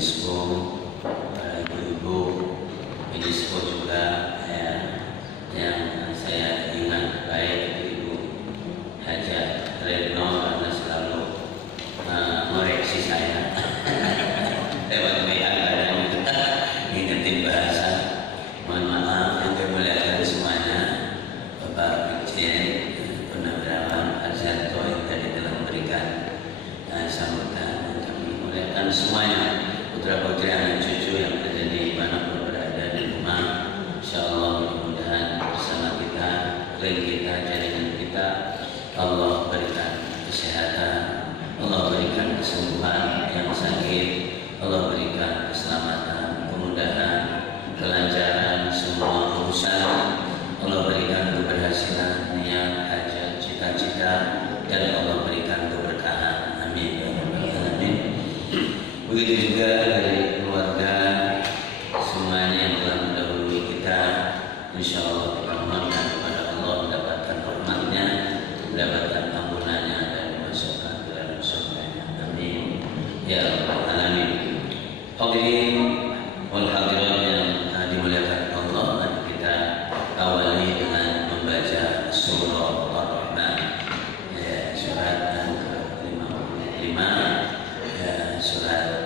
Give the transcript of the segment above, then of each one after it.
Bisko, para ibu-ibu, Bisko juga ya, yang saya ingat baik Ibu Haja Redno karena selalu mengoreksi saya lewat WA kadang ngingetin bahasa. Mohon maaf yang dimuliakan semuanya, Bapak Presiden Purnawirawan Arjanto yang tadi telah memberikan sambutan untuk memuliakan semuanya, putra-putri anak cucu yang ada di manapun berada di rumah. Insyaallah mudah-mudahan bersama kita, klaim kita, jaringan kita, Allah berikan kesehatan, Allah berikan kesembuhan yang sakit, Allah berikan keselamatan, kemudahan, kelancaran semua urusan, Allah berikan keberhasilan niat, hajat, cita-cita, dan Allah berikan keberkahan. Amin. Amin. Begitu juga dari keluarga semuanya yang telah mendahului kita, insya Allah kita mohonkan kepada Allah mendapatkan rahmatnya, mendapatkan ampunannya, dan dimasukkan ke dalam surganya. Amin. Ya Rabbal Alamin. Hadirin wal hadirat yang dimuliakan Allah, mari kita awali dengan membaca surah Ar-Rahman, ya, surat ke-55, ya, surat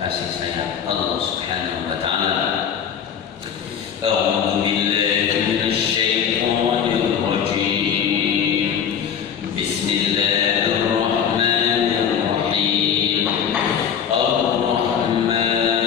kasih sayang Allah Subhanahu wa taala. A'udzu billahi minasy syaithanir rajim. Bismillahirrahmanirrahim. Ar-Rahman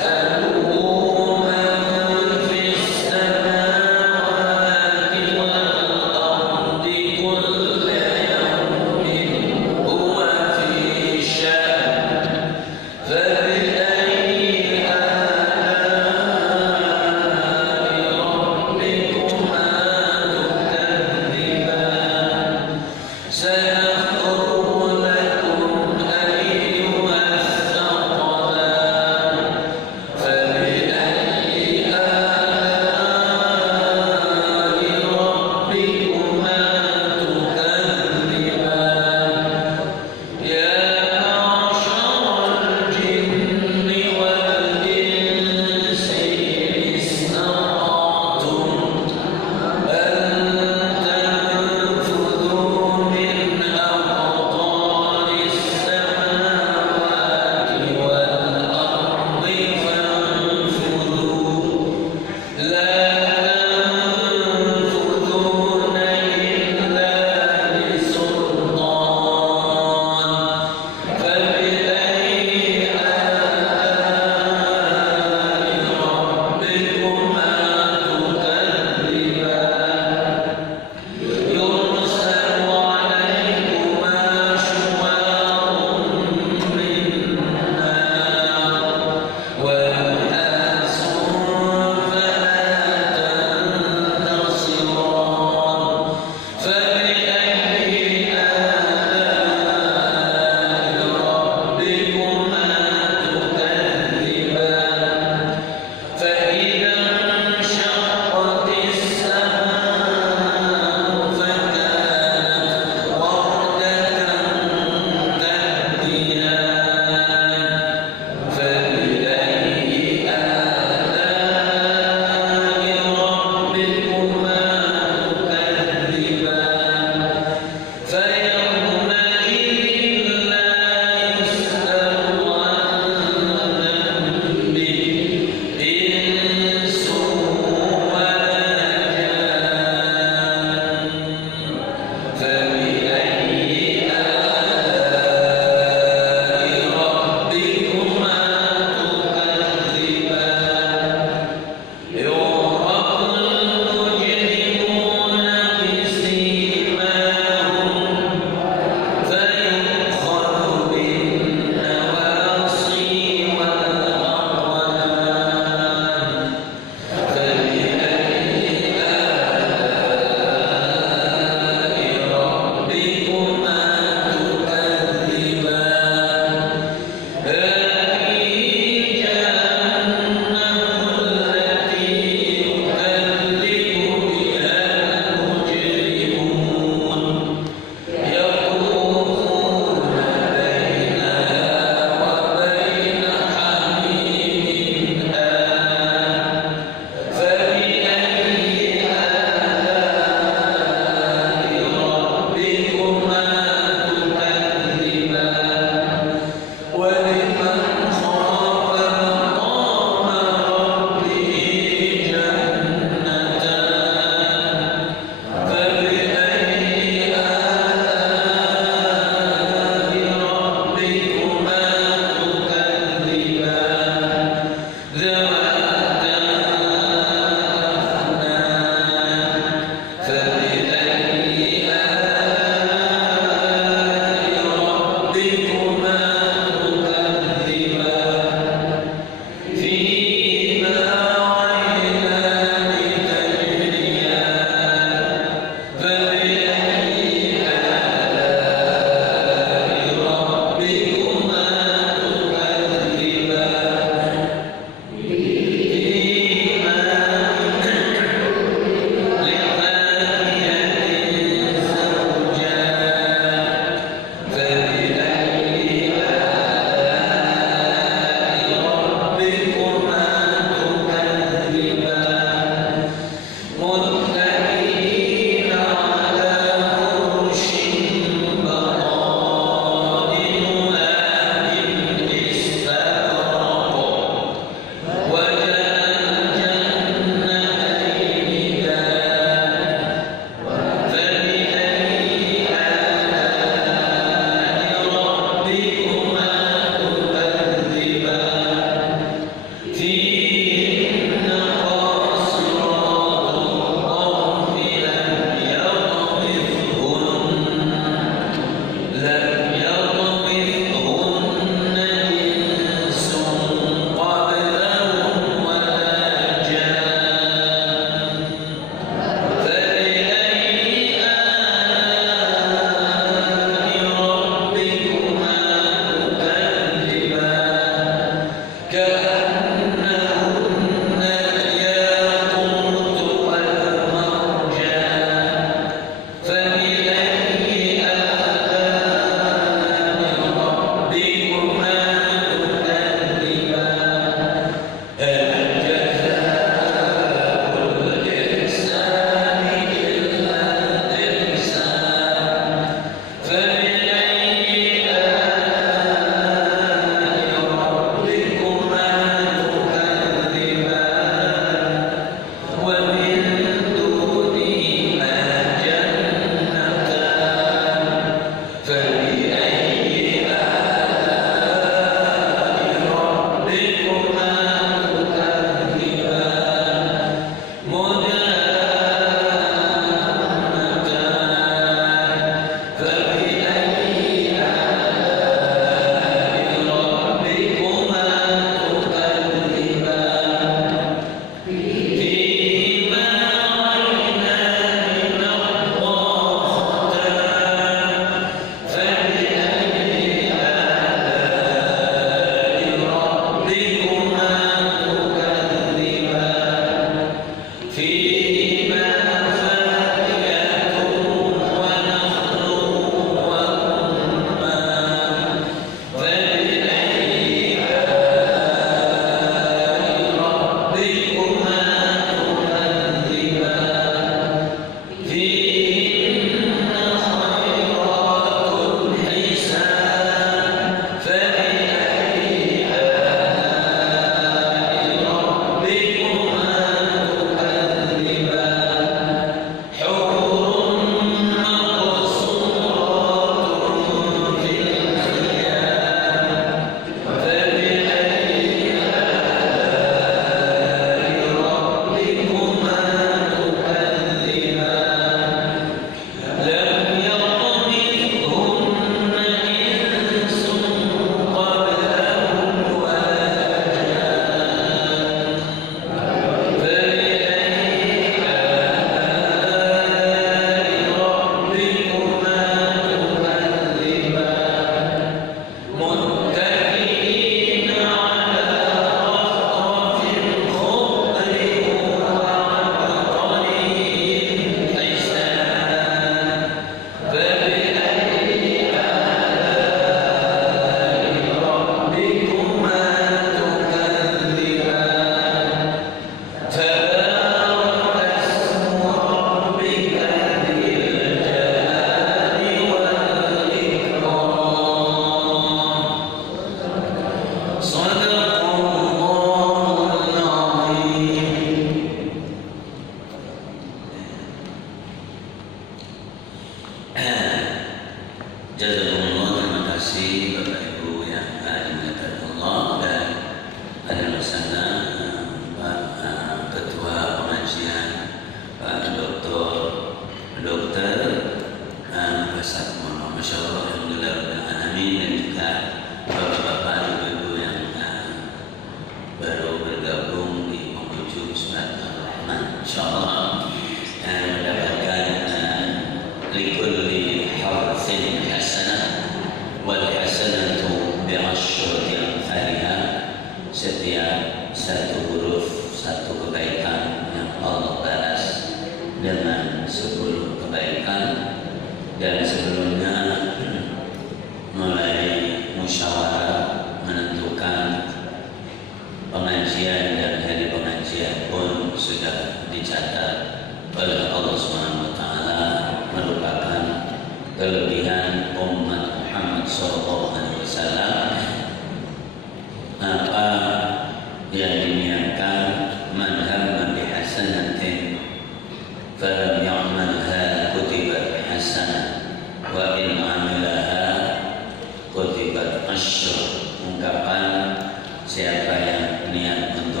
Ungkapan siapa yang niat untuk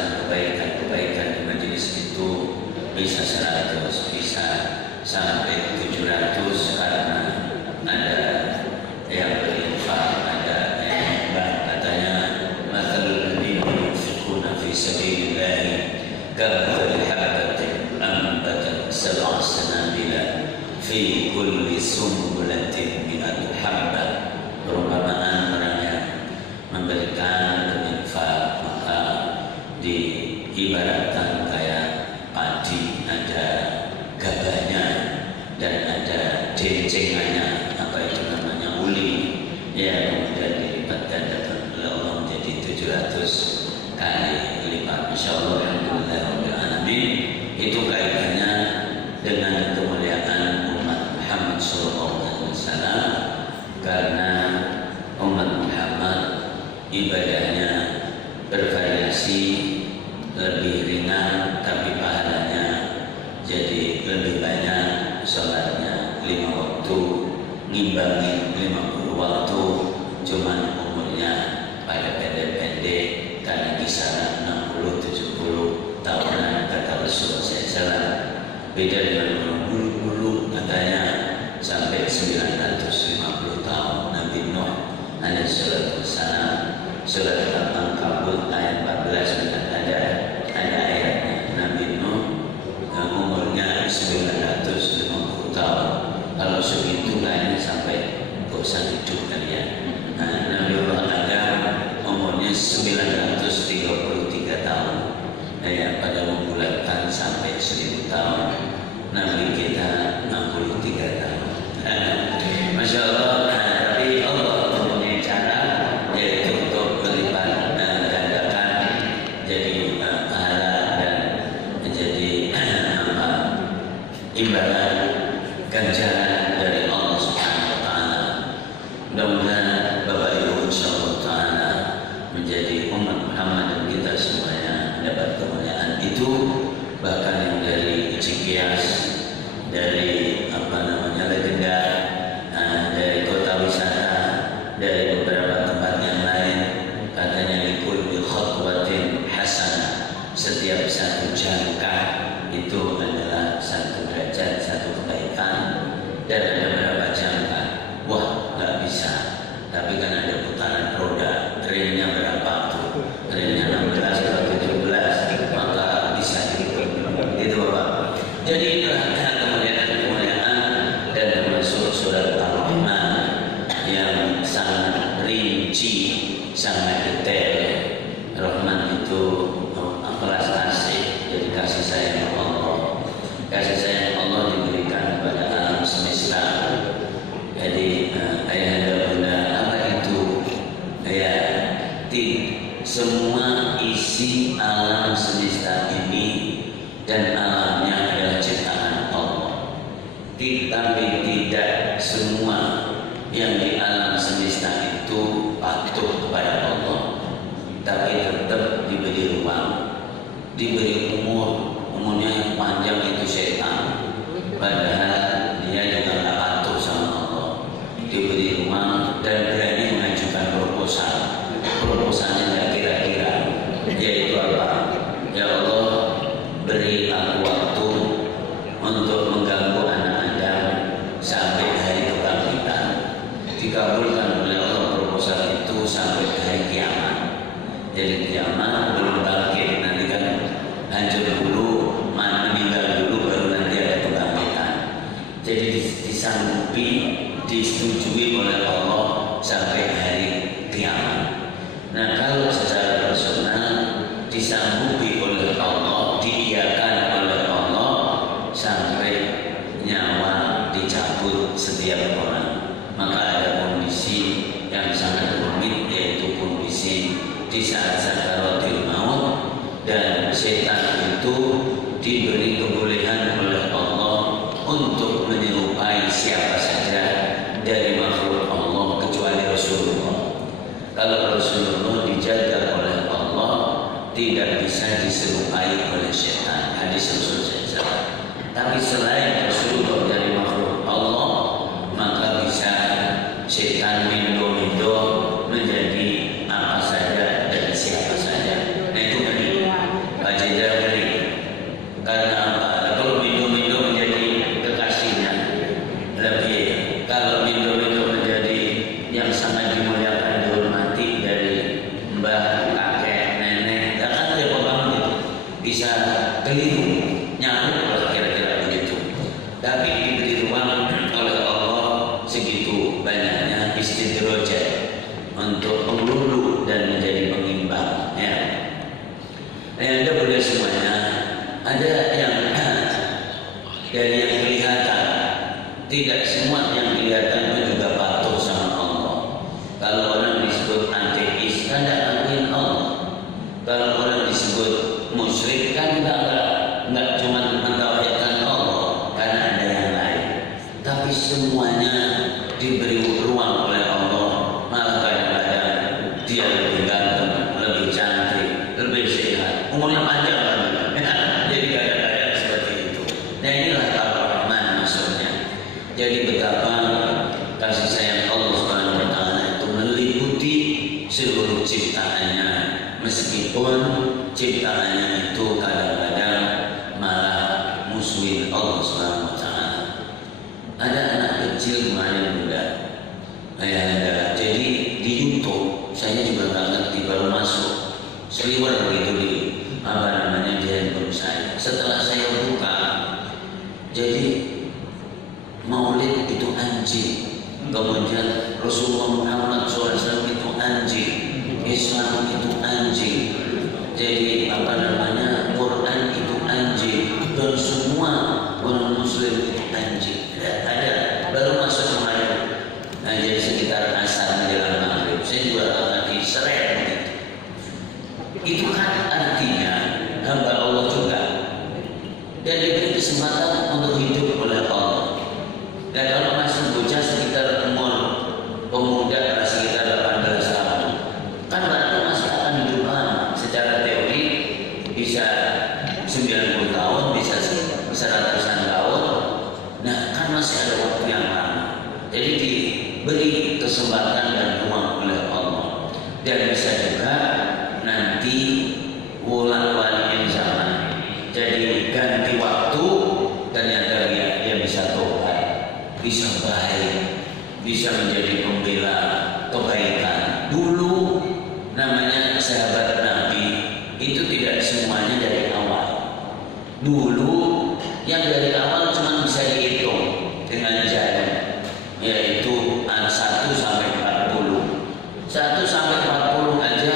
bersama kebaikan-kebaikan di majelis itu bisa 100, bisa sampai 700 karena ada yang berinfak, ada yang nyumbang. Katanya mathalul ladzina yunfiquna fi sabilillah kamathali habatin anbatat sab'a sanabila fi kulli sumbulatin mi'atu habbah. Perumpamaan orang yang memberikan berinfak maka diibaratkan kayak padi, ada gabahnya dan ada dencengannya, apa itu namanya, uli, ya, kemudian dilipat gandakan oleh Allah menjadi 700 kali lipat. Masya Allah, alhamdulillah rabbil alamin. Itu kaitannya dengan kemuliaan umat Muhammad SAW, karena umat Muhammad ibadahnya bervariasi, lebih ringan tapi pahalanya jadi lebih banyak. Sholatnya 5 waktu, ngimbangi 50 waktu, cuman umurnya pada pendek-pendek karena kisaran 60-70 tahunan kata Rasulullah SAW. Beda dengan orang bulu-bulu katanya sampai 950 tahun. Nabi Nuh alaihi salatu wassalam, surat Al-Ankabut ayat 14 ada ayatnya. Nabi Nuh umurnya 950 tahun. Kalau segitu kayaknya sampai bosan hidup kan ya. Nabi Allah Adam umurnya 933 tahun. Ya, pada membulatkan sampai 1000 tahun. Nabi kita 63 tahun. Masya Allah. Tapi Allah mempunyai cara, yaitu untuk melipat gandakan jadi pahala dan menjadi imbalan ganjaran dari Allah Subhanahu wa taala. Mudah-mudahan Bapak Ibu insyaallah taala menjadi umat Muhammad dan kita semuanya dapat kemuliaan itu, bahkan yang dari Cikias, dari legenda, dari kota wisata, dari beberapa tempat yang lain, katanya likulli khatwatin hasanah, setiap satu jangkah itu adalah satu derajat, satu kebaikan. Dan ada berapa jangkah? Wah, nggak bisa. Tapi kan ada putaran roda, trennya berapa tuh? Trennya 16 atau 17, maka bisa dihitung. Itu Bapak. Jadi inilah kemuliaan dan termasuk surat Ar-Rahman yang sangat rinci, sangat detail. Rahman itu kelas kasih, jadi kasih sayang Allah. Kasih sayang Allah diberikan kepada alam semesta. Jadi ayahanda bunda, apa itu? Ya, semua isi alam semesta ini dan alamnya adalah ciptaan Allah. Tapi tidak semua yang di alam semesta itu patuh kepada Allah, tapi tetap diberi ruang, diberi umurnya yang panjang itu setan, padahal dia juga nggak patuh sama Allah. Diberi ruang dan berani mengajukan proposalnya nggak kira-kira, yaitu apa? Ya Allah, beri aku waktu untuk mengganggu anak Adam sampai hari kebangkitan. Dikabulkan oleh Allah proposal itu sampai hari kiamat. Jadi kiamat belum bangkit, nanti kan hancur dulu, meninggal dulu, baru nanti ada kebangkitan. Jadi disanggupi, disetujui oleh Allah sampai hari kiamat. Nah, kalau secara personal disanggupi oleh Allah, diiyakan oleh Allah sampai nyawa dicabut setiap orang, maka ada kondisi yang sangat rumit, yaitu kondisi di saat sakaratul maut, dan setan itu diberi kebolehan oleh Allah untuk menyerupai siapa saja dari makhluk Allah kecuali Rasulullah. Kalau Rasulullah dijaga oleh Allah, tidak bisa diserupai oleh setan. Hadis Rasulullah. Tapi selain Rasulullah dari makhluk Allah, maka bisa setan mindo-mindo menjadi apa saja dan siapa saja. Nah, itu ngeri. bisa keliru, nyamuk kira-kira begitu. Tapi diberi ruang oleh Allah segitu banyaknya istidrajat untuk penghulu dan menjadi pengimbang. Ya. Anda boleh semuanya. Ada yang dari yang kelihatan, tidak semua yang kelihatan itu juga patuh sama Allah. Kalau orang disebut ateis, kan tidak ngakuin Allah. Kalau orang disebut musyrik, kan nggak cuma mentauhidkan Allah, karena ada yang lain. Tapi semuanya diberi ruang oleh Allah. Malah kadang-kadang dia lebih ganteng, lebih cantik, lebih sehat, umurnya panjang lagi. Jadi kadang-kadang seperti itu. Nah inilah Ar-Rahman maksudnya. Jadi betapa kasih sayang Allah Subhanahu wa taala itu meliputi seluruh ciptaannya, meskipun ciptaannya itu kadang-kadang malah musuhin Allah Subhanahu wa taala. Ada anak kecil kemarin juga, jadi di YouTube saya juga nggak ngerti, baru masuk seliwer begitu di di handphone saya. Setelah saya buka, jadi Maulid itu anjing, kemudian Rasulullah Muhammad SAW itu anjing, Islam itu anjing, jadi Quran itu anjing, dan semua orang Muslim itu anjing. Ada baru masuk kemarin. Nah, jadi sekitar asar menjelang maghrib, saya juga lagi seret begitu. Itu kan artinya hamba Allah juga, dan diberi kesempatan untuk hidup oleh Allah. Dan kalau masih bocah sekitar umur pemuda sekitar 18 tahun, kan berarti masih akan hidup lama. Secara teori bisa 90 tahun, bisa 100-an tahun. Nah, kan masih ada waktu yang lama. Jadi diberi kesempatan dan ruang oleh Allah. Dan bisa juga nanti wali zaman. Jadi ganti waktu, ternyata dia bisa tobat, bisa baik, bisa menjadi pembela kebaikan. Dulu namanya sahabat Nabi itu tidak semuanya dari awal. Dulu yang dari awal cuma bisa dihitung dengan jari, yaitu 1 sampai 40. 1 sampai 40 aja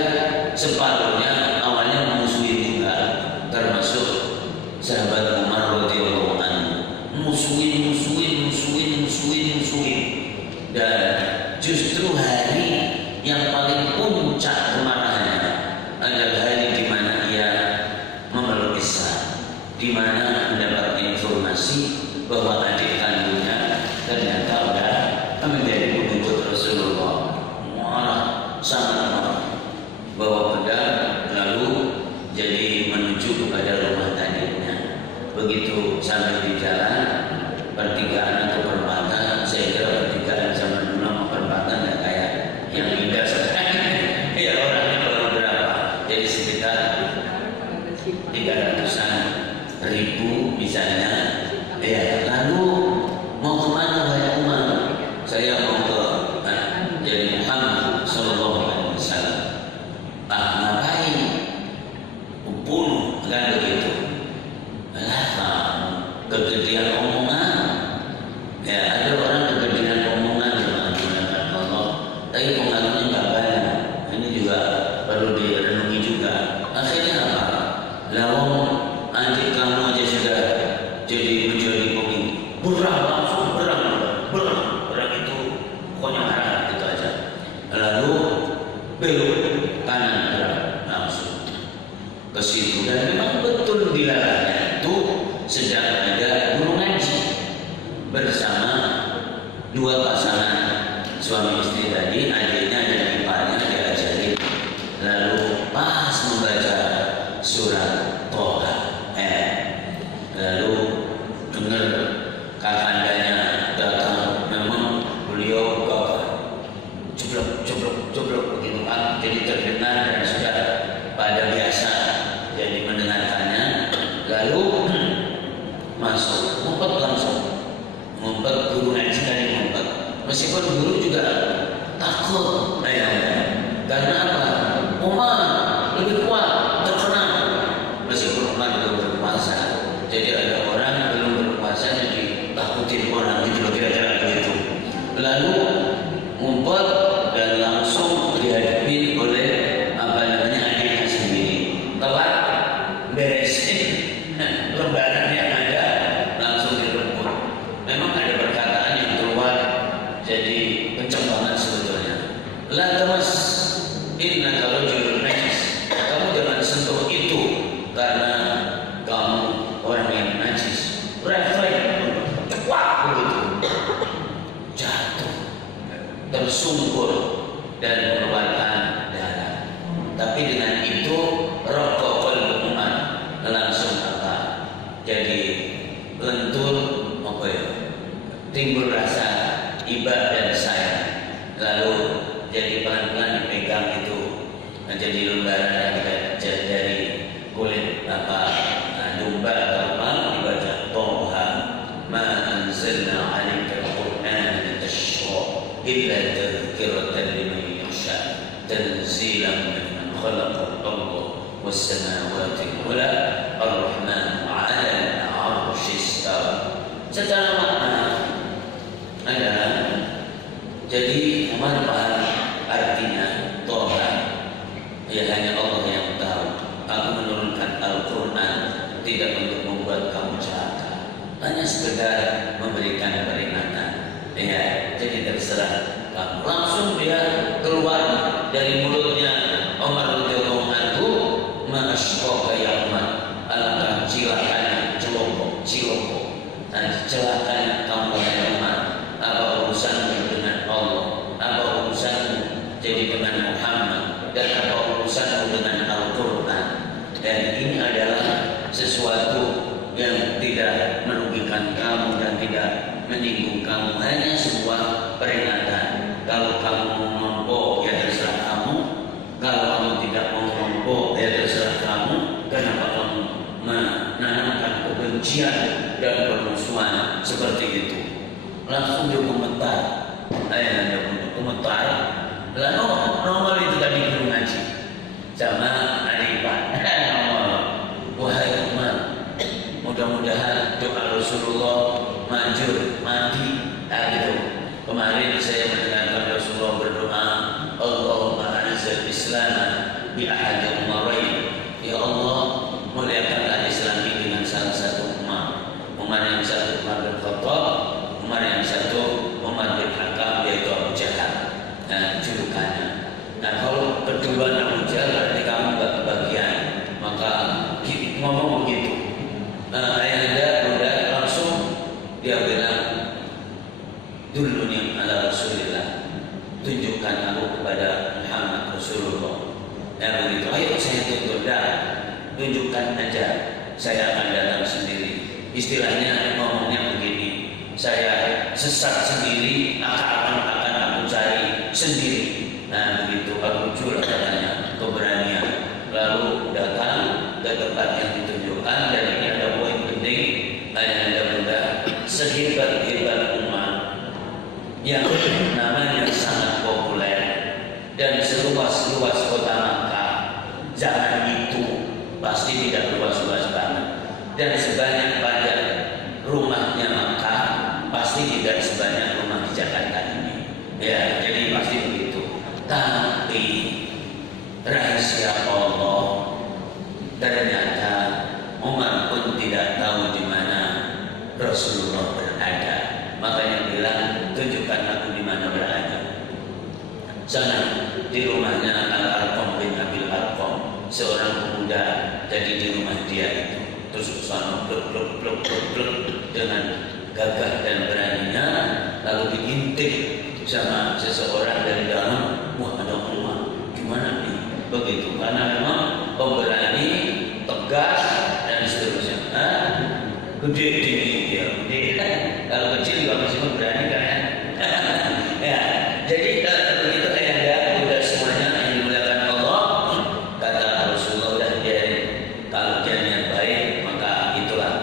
separuhnya awalnya memusuhi juga, termasuk sahabat Umar radhiyallahu anhu. Musuhin. Dan justru hari yang paling puncak kemarahannya adalah hari di mana ia memeluk Islam, di mana mendapat informasi bahwa adik kandungnya ternyata sudah menjadi pengikut Rasulullah. Malah sangat marah, bawa pedang lalu jadi menuju kepada rumah adiknya. Begitu sampai di jalan pertigaan atau perempatan, saya kira pertigaan zaman dulu perempatan nggak kayak yang indah sekarang. Ya orangnya baru berapa? Jadi sekitar 300-an ribu misalnya. Ya, lalu mau kemana wahai Umar? Saya mau ke jadi Muhammad Sallallahu Alaihi Wasallam. Ngapain? Bunuh kan begitu? Kegedean omongan. Ya, ada orang kegedean omongan dengan Allah, tapi pengaruhnya nggak banyak. Ini juga perlu direnungi juga. Akhirnya apa? Lalu adik kamu aja sudah menjadi pemimpin. Langsung berang itu pokoknya marah gitu aja. Lalu belok kanan berang langsung ke situ, dan memang betul dilarangnya itu sedang ada guru ngaji bersama 2 pasangan suami istri tadi, adiknya dan iparnya diajari. Lalu pas membaca surat Toha, lalu dengar kakandanya datang, memang beliau jeblok begitu kan, jadi terdengar dan sudah pada biasa jadi mendengarkannya. Lalu masuk, ngumpet guru ngaji tadi ngumpet. Meskipun guru juga takut, karena apa? Umar lebih kuat, terkenal. Meskipun Umar timbul rasa iba dan sayang, lalu jadi pelan-pelan dipegang itu menjadi lembaran dari kulit domba atau apa, dibaca Toha ma anzalna 'alaikal Qur'ana litashqa illa tadhkiratan liman yakhsha tanzilan mimman khalaqa Allah was samawati wal ar-rahman 'ala al-'arsy istawa. Secara makna adalah jadi apa artinya Toha, ya hanya Allah yang tahu. Aku menurunkan Al-Quran tidak untuk membuat kamu celaka, hanya sekedar memberikan peringatan. Ya, jadi terserah kamu. Langsung dia keluar dari mulutnya Umar radhiyallahu anhu, "Ma'asqaka ya Umar, alangkah celakanya ciloko. Dan celakanya kamu ya Umar, apa urusanmu dengan Allah? Apa urusanmu jadi dengan Muhammad? Dan apa urusanmu dengan Al-Quran?" Dan ini adalah sesuatu yang tidak merugikan kamu dan tidak menyinggung kamu, hanya sebuah peringatan. Kalau kamu mau mampu, ya terserah kamu. Kalau kamu tidak mau mampu, ya terserah kamu. Kenapa kamu menanamkan kebencian dan permusuhan seperti itu? Langsung dia komentar, dia komentar. Lalu nomor itu tadi belum ngaji sama adik Pak. Wahai Umar, mudah-mudahan doa Rasulullah manjur mati. Gitu. Kemarin saya mendengarkan Rasulullah berdoa, Allahumma a'izal Islam bi ahadi umarain. Ya Allah, muliakanlah Islam ini dengan salah satu umat. Umar yang satu Umar bin Khattab, Umar yang satu Umar bin Hakam, yaitu Abu Jahal. Nah, julukannya. Nah, kalau kedua Abu Jahal berarti kamu gak kebagian. Maka ngomong begitu. Ayahanda udah langsung dia bilang, "Dulluni ala Rasulillah." Tunjukkan aku kepada Muhammad Rasulullah. Ya begitu. Ayo saya tuntut dah. Tunjukkan aja. Saya akan datang sendiri. Istilahnya ngomongnya begini. Saya sesat sendiri, akan aku cari sendiri. Nah begitu. Abu Jul katanya keberanian. Lalu datang ke tempat yang ditunjukkan, dan ini ada poin penting. Ayahanda bunda sehebat-hebat umat yang namanya sangat populer dan seluas-luas kota Makkah, zaman itu pasti tidak luas-luas banget, dan sebanyak-banyak rumahnya Makkah pasti tidak sebanyak rumah di Jakarta ini. Ya, jadi pasti begitu. Tapi rahasia Allah, ternyata Umar pun tidak tahu di mana Rasulullah berada. Makanya bilang, tunjukkan aku di mana berada. Sana di rumahnya Al-Arqam bin Abil Arqam, seorang pemuda jadi di rumah dia itu. Terus sana blok dengan gagah dan beraninya, lalu diintip sama seseorang dari dalam. Wah, ada Umar, gimana nih? Begitu, karena memang pemberani, tegas dan seterusnya. Gede tinggi ya, gede. Kalau kecil juga masih berani kan ya. Ya, jadi begitu ayahanda udah semuanya yang dimuliakan Allah. Kata Rasulullah, udah biarin. Kalau dia niat baik maka itulah.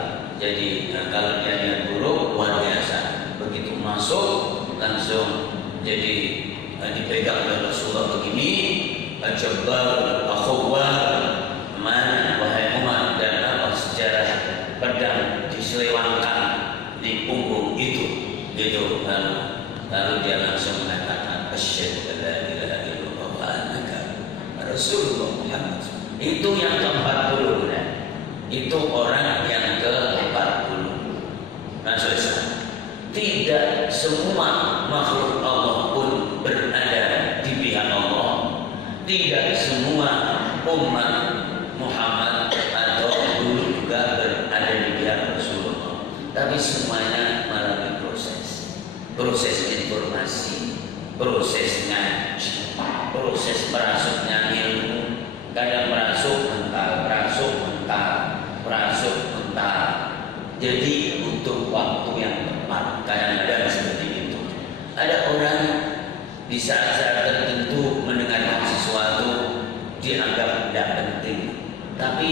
Jadi kalau dia niat buruk luar biasa. Begitu masuk langsung jadi dipegang oleh Rasulullah begini. Jabbar, akhwar, mana wahai Umar, dan apa sejarah pedang diselewangkan di punggung itu, gitu. Lalu dia langsung mengatakan, asyhadu an la ilaha illallah wa annaka Rasulullah Muhammad. Itu yang ke-40, ya. Itu orang yang ke-40. Nah, saudara, tidak semua makhluk Allah pun berada di pihak Allah. Tidak semua umat Muhammad atau dulu juga berada di pihak Rasulullah, tapi semuanya melalui proses informasi, proses ngaji, proses merasuknya ilmu. Kadang merasuk mental. Jadi untuk waktu yang tepat, kadang-kadang saat-saat tertentu mendengarkan sesuatu dianggap tidak penting, tapi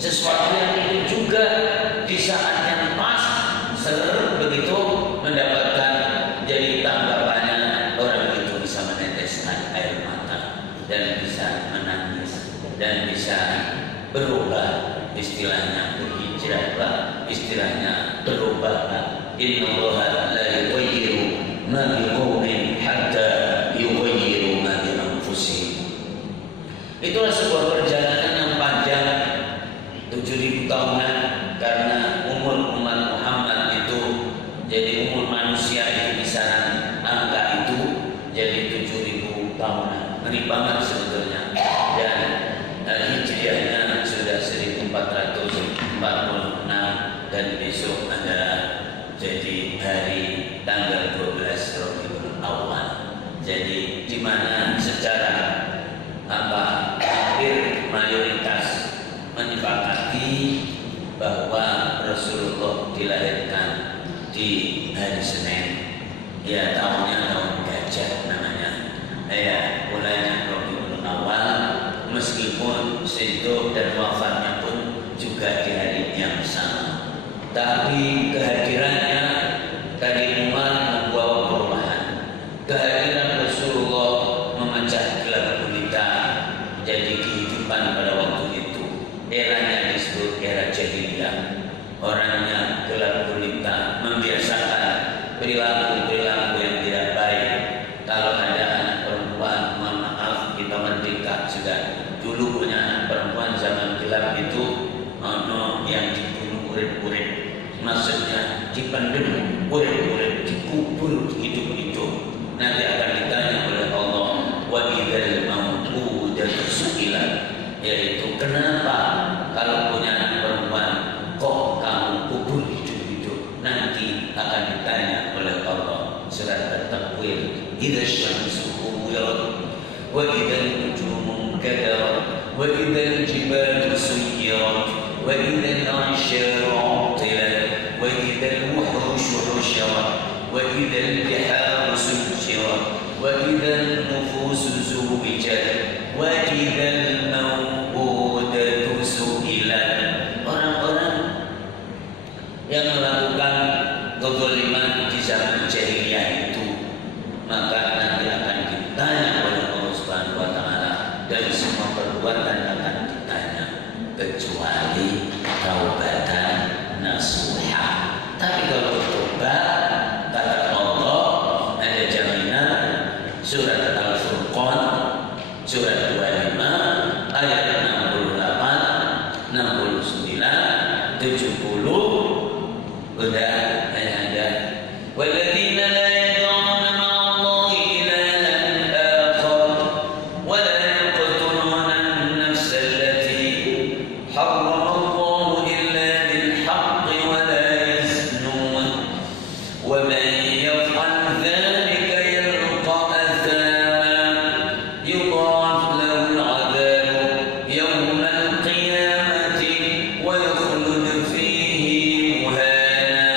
sesuatu yang itu juga di saat yang pas begitu mendapatkan jadi tanggapannya, orang itu bisa meneteskan air mata dan bisa menangis dan bisa berubah, istilahnya berhijrah, istilahnya berubah. Innallaha la yughayyiru ma biqaumin hatta yughayyiru ma bi anfusihim. Itulah sebuah perjalanan yang panjang 7.000 tahunan, karena umur umat Muhammad itu, jadi umur manusia itu kisaran angka itu jadi 7.000 tahunan. Ngeri banget sebetulnya. Dan hijriahnya sudah 1446 dan besok adalah jadi hari tanggal 12 Rabiul Awal. Jadi di mana secara hampir mayoritas menyepakati bahwa Rasulullah dilahirkan di hari Senin. Ya, tahunnya tahun gajah namanya. Ya, mulainya Rabiul Awal, meskipun hidup dan wafatnya pun juga di hari yang sama. Tapi kehadirannya tadi Umar membawa perubahan. Kehadiran Rasulullah memecah gelap gulita jadi kehidupan pada waktu itu. Eranya disebut era jahiliyah. Orangnya gelap gulita, membiasakan perilaku-perilaku yang tidak baik. Kalau ada anak perempuan, mohon maaf, kita merdeka sudah. Dulu punya perempuan zaman gelap itu yang dibunuh urit-urit, maksudnya dipendem urit-urit, dikubur hidup-hidup. Nanti akan ditanya oleh Allah, wa idzal mau'udatu su'ilat, yaitu kenapa kalau punya anak perempuan kok kamu kubur hidup-hidup. Nanti akan ditanya oleh Allah. Surat At-Takwir, idza syamsu kuwirat wa idzal nujumu kadarat wa idzal jibalu suyirat wa idzal 'isyaru 'uttilat wa idzal wuhushu husyirat wa idzal biharu sujirat wa idzal nufusu zuwijat wa idzal mau'udatu su'ilat. Orang-orang yang melakukan kezaliman di zaman jahiliyah itu, maka nanti akan ditanya oleh Allah Subhanahu wa taala, dan semua perbuatan akan ditanya kecuali taubatan nasuha. Tapi kalau tobat, kata Allah, ada jaminan. Surat Al-Furqan surat 25 ayat 68, 69, 70 udah ada. Walladzina la yad'una ma'allahi ilahan akhar wa la yaqtuluna an-nafsa allati harrama Allahu illa bil haqqi wa la yaznun wa man yaf'al dhalika yalqa athama yudha'af lahu al-'adhabu yawma al-qiyamati wa yakhlud fihi muhana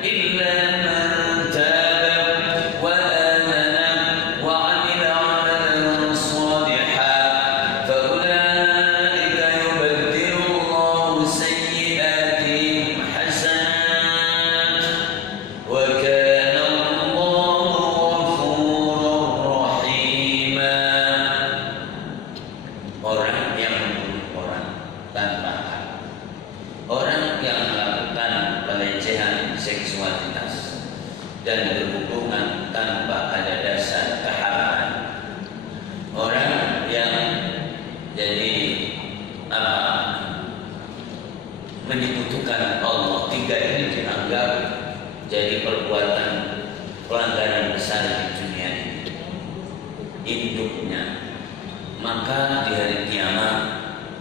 illa man taba wa amana wa 'amila 'amalan salihan fa ulaika yubaddilu Allahu sayyi'atihim hasanat wa kana Allahu ghafurur rahima. Orang yang membunuh orang tanpa hak, orang yang melakukan pelecehan seksualitas dan berhubungan tanpa ada dasar keharaman, orang yang jadi menyekutukan Allah, tiga ini dianggap jadi perbuatan pelanggaran besar di dunia ini. Induknya, maka di hari kiamat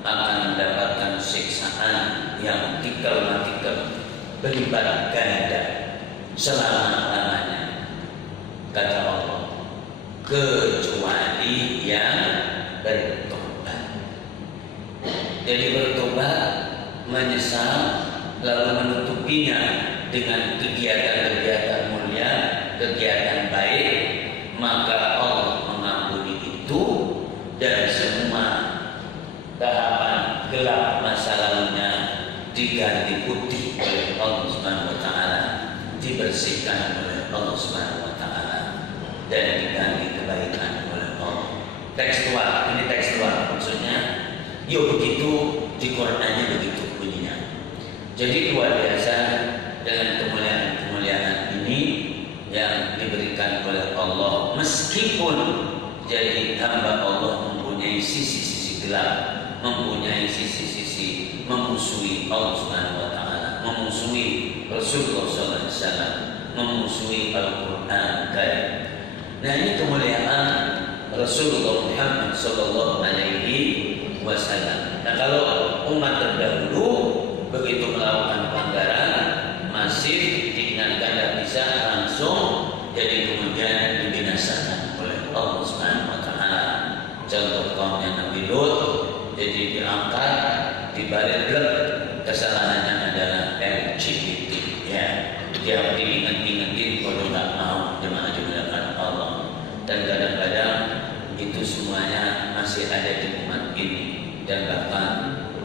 akan mendapatkan siksaan yang tikal-matikal berlipat ganda selama-lamanya, kata Allah, kecuali yang bertobat. Jadi bertobat, menyesal, lalu menutupinya dengan kegiatan-kegiatan mulia, kegiatan baik, maka Allah diganti putih oleh Allah Subhanahu wa taala, dibersihkan oleh Allah Subhanahu wa taala, dan diganti kebaikan oleh Allah. Tekstual, ini tekstual maksudnya. Yo begitu di Qur'annya begitu bunyinya. Jadi luar biasa dengan kemuliaan ini yang diberikan oleh Allah, meskipun jadi hamba Allah mempunyai sisi-sisi gelap, mempunyai sisi-sisi memusuhi Allah Subhanahu wa taala, memusuhi Rasulullah sallallahu alaihi wasallam, memusuhi Al-Qur'an Karim. Nah, ini kemuliaan Rasulullah Muhammad sallallahu alaihi wasallam. Nah, kalau umat terdahulu begitu melakukan pelanggaran masif, diingatkan tidak bisa langsung, jadi kemudian dibinasakan oleh Allah Subhanahu wa taala. Contoh kaumnya Nabi Lut, jadi diangkat, dibalik blek, kesalahannya adalah LGBT, ya. Dia diingat-ingatin kalau tak mau jemaah dimuliakan Allah. Dan kadang-kadang itu semuanya masih ada di umat ini, dan bahkan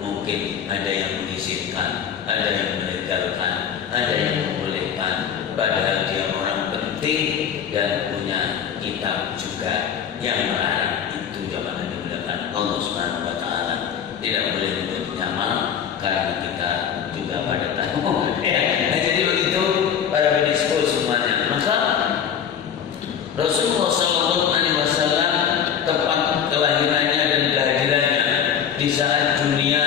mungkin ada yang mengizinkan, ada yang melegalkan, ada yang membolehkan, padahal dia orang penting dan punya kitab juga yang melarang itu. Jamaah dimuliakan Allah Subhanahu wa taala. Tidak boleh menyebut nama karena kita juga pada tahu. Nah, jadi begitu para bidisku semuanya. Maka Rasulullah sallallahu alaihi wasallam tepat kelahirannya dan kehadirannya di saat dunia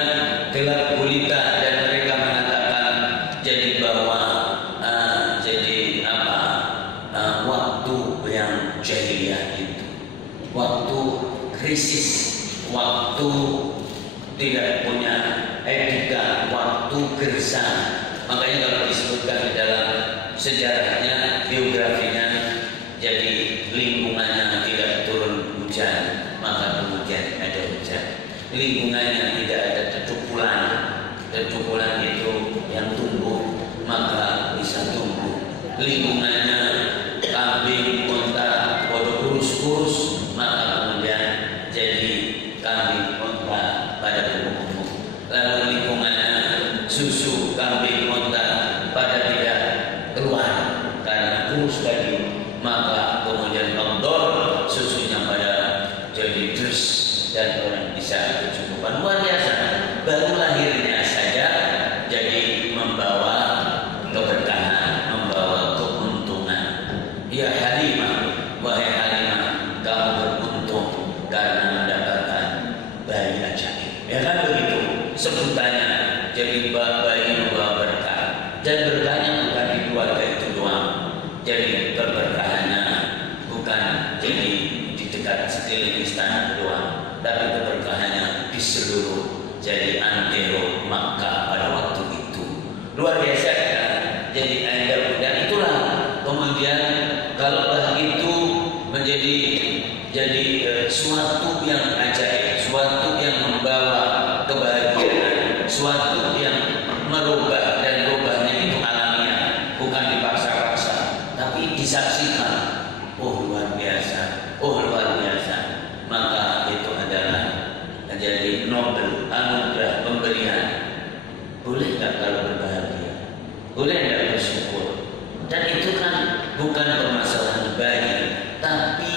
gelap gulita, dan mereka mengatakan jadi bahwa waktu yang jahiliyah itu, waktu krisis, waktu tidak punya etika, waktu gersang. Makanya kalau disebutkan di dalam sejarahnya, biografinya, jadi lingkungannya tidak turun hujan, maka kemudian ada hujan. Lingkungannya tidak ada tetupulan, tetupulan itu yang tumbuh, maka bisa tumbuh. Lingkungannya kambing, unta, pada kurus-kurus, maka kemudian jadi kambing, unta pada tumbuh. Lalu lingkungannya susu kambing, unta pada tidak keluar karena kurus tadi, maka kemudian kendor, susunya pada jadi terus, dan orang bisa kecukupan. Luar biasa. Baru lahirnya saja jadi membawa keberkahan, membawa keuntungan. Ya Halimah, wahai Halimah, kamu beruntung karena mendapatkan bayi ajaib. Ya kan begitu sebutannya. Jadi bayi membawa berkah, dan berkahnya bukan di keluarga itu doang. Jadi keberkahannya bukan jadi di dekat sekeliling istana doang, tapi keberkahannya di seluruh jadi antero Makkah pada waktu itu. Luar biasa ya. Jadi dan itulah kemudian kalau itu menjadi suatu yang ajaib, suatu yang membawa kebahagiaan, suatu yang merubah, dan rubahnya itu alamiah, bukan dipaksa-paksa, tapi disaksikan. Oh luar biasa, oh luar biasa. Maka itu adalah jadi Nobel, anugerah, pemberian. Boleh tak kalau berbahagia? Boleh tidak bersyukur? Dan itu kan bukan permasalahan bayi, tapi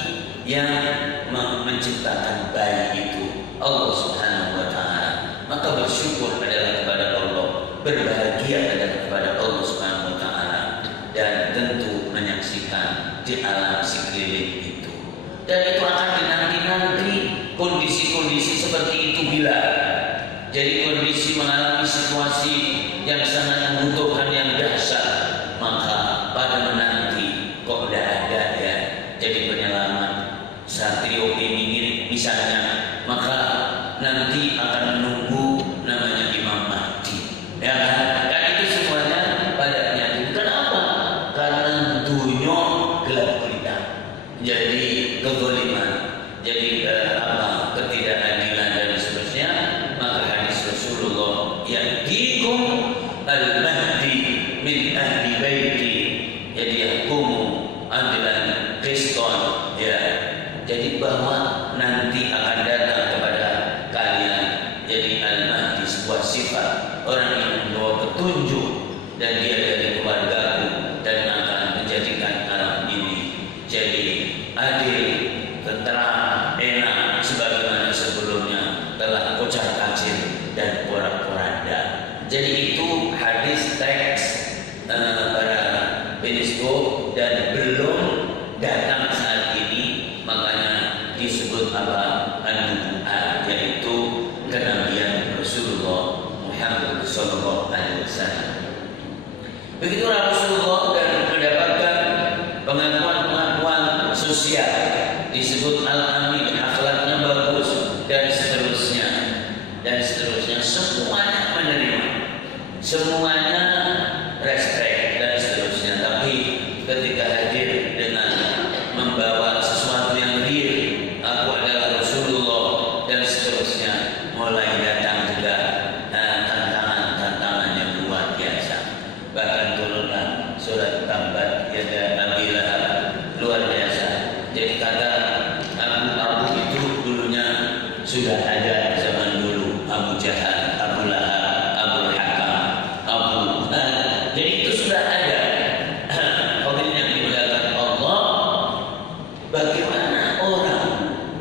yang menciptakan bayi itu Allah Subhanahu wa taala. Maka bersyukur adalah kepada Allah, berbahagia adalah kepada Allah Subhanahu wa taala, dan tentu menyaksikan di alam sekeliling itu. Dan itu akan dinanti-nanti kondisi-kondisi seperti itu bila jadi kondisi mengalami situasi yang sangat membutuhkan yang dahsyat, maka pada menanti kok tidak ada ya jadi penyelamat Satrio ini misalnya, maka nanti akan menunggu namanya Imam Mahdi, ya kan? Dan itu semuanya pada nyata. Kenapa? Karena dunia gelap gulita, jadi kezaliman, jadi ketidakadilan dan seterusnya. Maka hadis Rasulullah yang dikum al-mahdi min ahli baiti, jadi yakumu adilan kriston, ya. Jadi bahwa nanti akan datang kepada kalian jadi al-mahdi, sebuah sifat sifat orang yang membawa petunjuk, dan dia dari keluargaku dan akan menjadikan alam ini jadi adil, tentram, enak sebagaimana sebelumnya telah kocar kacir dan porak-poranda. Jadi itu hadis teks para periskop dan belum datang saat ini, makanya disebut apa? An-nubuwah, yaitu kenabian Rasulullah Muhammad sallallahu alaihi wasallam. Begitulah Rasulullah dan mendapatkan pengakuan-pengakuan sosial, disebut al-amin, akhlaknya bagus, dan seterusnya dan seterusnya. Semuanya menerima, semuanya respect dan seterusnya. Tapi ketika hadir dengan membawa sesuatu yang real, aku adalah Rasulullah dan seterusnya, mulai datang juga tantangan-tantangan yang luar biasa. Bahkan turunlah surat Tabbat yada Abi Lahab, luar biasa. Jadi kata Abu itu dulunya sudah ada zaman dulu, Abu Jahal, Abu Lahab, Abu Hakam, Abu jadi itu sudah ada. Hadirin yang dimuliakan Allah, bagaimana orang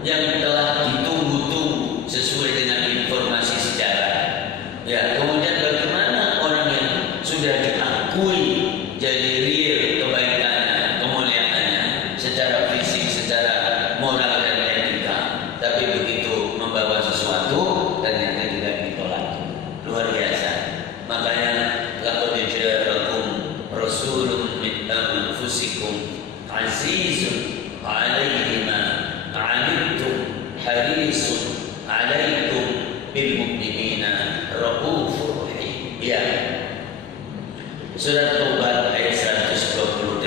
yang telah ditunggu-tunggu sesuai dengan informasi sejarah, ya, kemudian bagaimana orang yang sudah diakui jadi real kebaikannya, kemuliaannya secara fisik, secara moral dan etika, tapi begitu membawa sesuatu ternyata tidak ditolak. Luar biasa. Makanya laqad ja'akum rasulun min anfusikum azizun 'alaihi ma 'anittum harisun 'alaikum bil mu'minina raufur rahim. Ya. Surat Taubah ayat 128,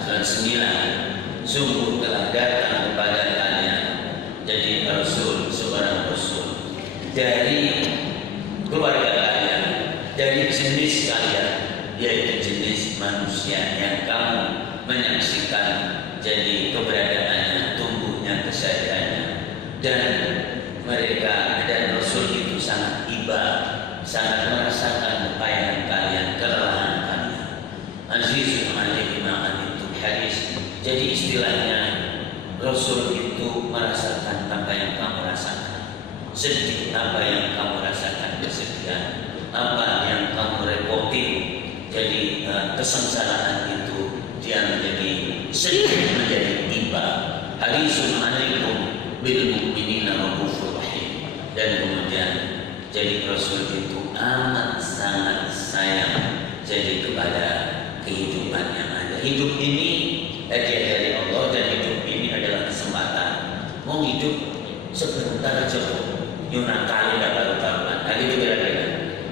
surat 9. Sungguh telah datang kepada kalian jadi Rasul, seorang Rasul dari keluarga kalian, dari jenis kalian, yaitu jenis manusia yang kamu menyaksikan jadi keberadaannya, tumbuhnya, kesayangannya, dan mereka dan Rasul itu sangat iba, sangat merasakan kepayahan kalian, kelelahan kalian. Azizun 'alaihi ma 'anittum haris. Jadi istilahnya Rasul itu merasakan apa yang kamu rasakan, sedih apa yang kamu rasakan, kesedihan apa yang kamu repotin. Jadi kesengsaraan itu dia menjadi sedih, menjadi iba. Harisun 'alaikum bil mu'minina raufur rahim. Dan kemudian jadi Rasul itu amat sangat sayang jadi kepada kehidupan yang ada. Hidup ini hadiah dari Allah, dan hidup ini adalah kesempatan. Mau hidup sebentar aja kok, Yuna kali tidak karu-karuan. Nah gitu kira-kira.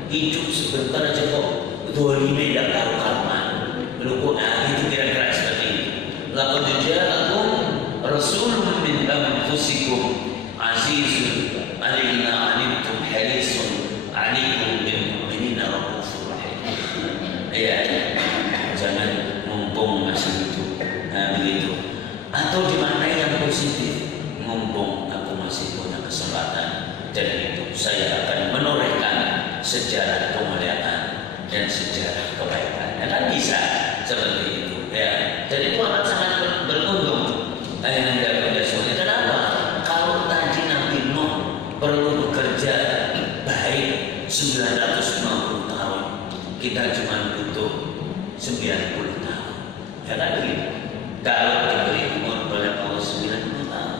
Hidup sebentar aja kok, dolime tidak karu-karuan. Lu nah gitu kira-kira seperti itu. Laqad ja'akum rasulun min anfusikum azizun 'alaihi ma 'anittum harisun 'alaikum bil mu'minina raufur rahim. Ya, jangan mumpung masih hidup. Nah begitu. Atau di mana yang positif, mumpung aku masih punya kesempatan, dan itu saya akan menorehkan sejarah kemuliaan dan sejarah kebaikan. Ya kan bisa seperti itu. Ya, jadi itu akan sangat beruntung. Ayahanda pada sore. Kenapa? Kalau tadi Nabi Nuh perlu bekerja baik 950 tahun, kita cuma butuh 90 tahun. Ya kan begitu? Kalau diberi umur oleh Allah 90 tahun,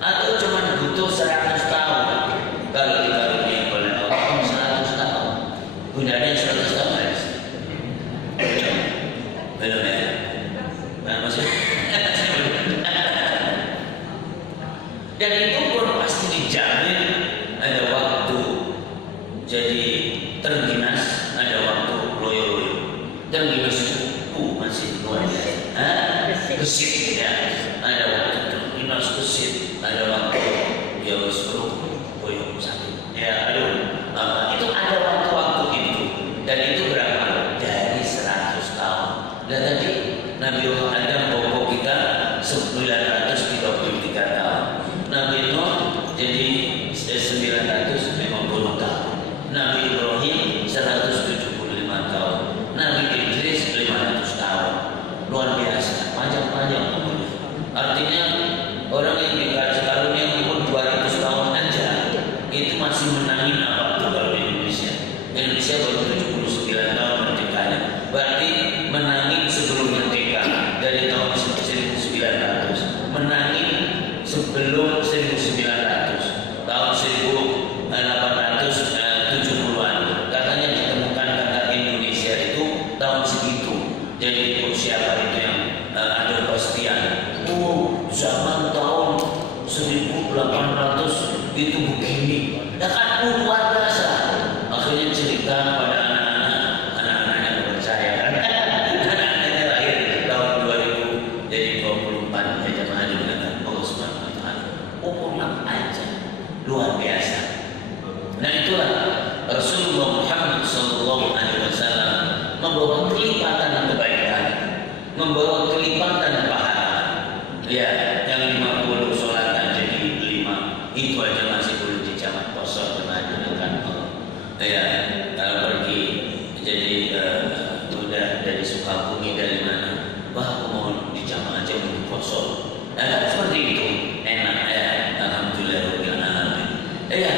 atau cuma butuh 100 tahun, kalau dikaruniai oleh Allah 100 tahun, gunanya 100 tahun guys. Belum ya? Nah, maksudnya dan itu pun pasti dijamin ada waktu jadi terginas, ada waktu loyo-loyo. Terginas itu masih luar biasa. Gesit ya, ada waktu terginas gesit, ada waktu ya seru koyo sakit. Ya aduh, itu ada waktu-waktu itu, dan itu berapa? Dari 100 tahun. Dan tadi Nabi Adam bobo kita 933 tahun. Nabi Nuh jadi 950 tahun. Nabi Ibrahim berarti menangi sebelum merdeka dari tahun 1900, menangi sebelum 1900, tahun 1870-an katanya ditemukan kata Indonesia itu tahun segitu. Jadi siapa itu yang ada kepastian? Zaman tahun 1800 itu begini. Ya kan luar biasa. Akhirnya cerita pada anak-anaknya percaya. Anak-anaknya lahir tahun 2000 jadi 24 ya jemaah digunakan Allah Subhanahu wa taala. Umurnya aja luar biasa. Nah itulah Rasulullah Muhammad sallallahu alaihi wasallam membawa kelipatan kebaikan, membawa kelipatan pahala. Ya, yang 50 sholatan jadi 5. Itu aja masih belum dicamat kosong dengan Allah. Ya, kalau pergi jadi udah dari Sukabumi dari mana? Wah, aku mau dicamat aja untuk kosong. Seperti itu enak ya. Alhamdulillahirabbil alamin. Ya,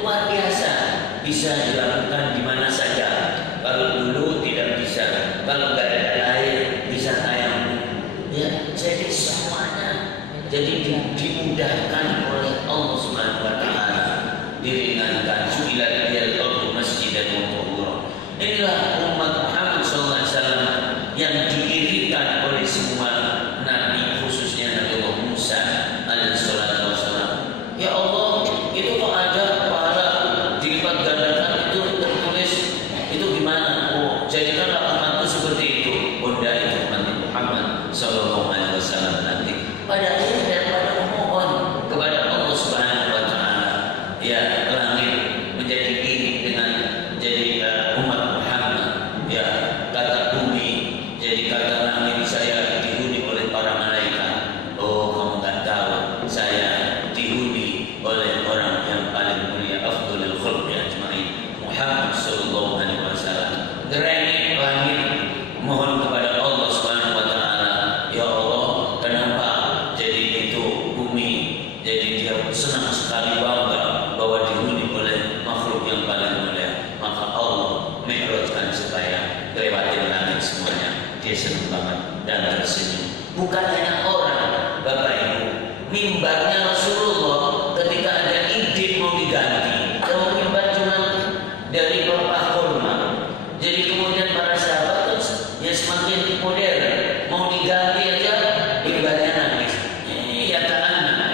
luar biasa bisa dilakukan di mana saja. Kalau dulu tidak bisa, kalau nggak ada air bisa tayamum. Ya, jadi semuanya jadi dimudahkan oleh Allah Subhanahu wa taala, diringankan. Ju'ilat liyal ardu masjidan wa tahura. Inilah umat Muhammad sallallahu alaihi wasallam yang diirikan oleh semua nabi, khususnya Nabi Musa alaihi salatu wasallam. Ya Allah, itu kok ada pahala dilipat gandakan itu tertulis itu gimana? Oh, jadikanlah umatku seperti itu. Bunda itu Nabi Muhammad sallallahu alaihi wasallam nanti pada akhirnya pada memohon kepada Allah Subhanahu wa taala, ya langit menjadi iri dengan jadi umat Muhammad, ya kata bumi jadi kata langit saya dihuni oleh para malaikat. Oh, kamu nggak tahu saya dihuni oleh orang yang paling mulia, afdhalul khalqi ajmain, Muhammad sallallahu alaihi wasallam. Gerangi langit mohon kepada Allah Subhanahu wa taala, ya Allah, kenapa jadi itu bumi jadi dia senang sekali bangga bahwa dihuni oleh makhluk yang paling mulia. Maka Allah mi'rajkan supaya lewatin langit semuanya. Dia senang banget dan tersenyum. Bukan hanya orang, Bapak Ibu, mimbarnya Rasulullah ketika ada ide mau diganti, kalau mimbar cuma dari pelepah kurma, jadi kemudian para sahabat ya semakin modern, mau diganti aja mimbarnya nangis. Ya ta'anna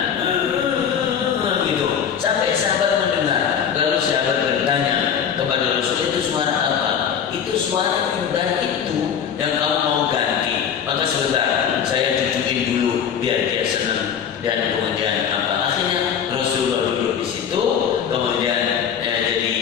gitu. Sampai sahabat mendengar. Lalu sahabat bertanya kepada Rasul, itu suara apa? Itu suara mimbar itu yang kamu mau ganti. Maka sebentar saya dudukin dulu biar dia senang. Dan kemudian apa? Akhirnya Rasulullah duduk di situ. Kemudian jadi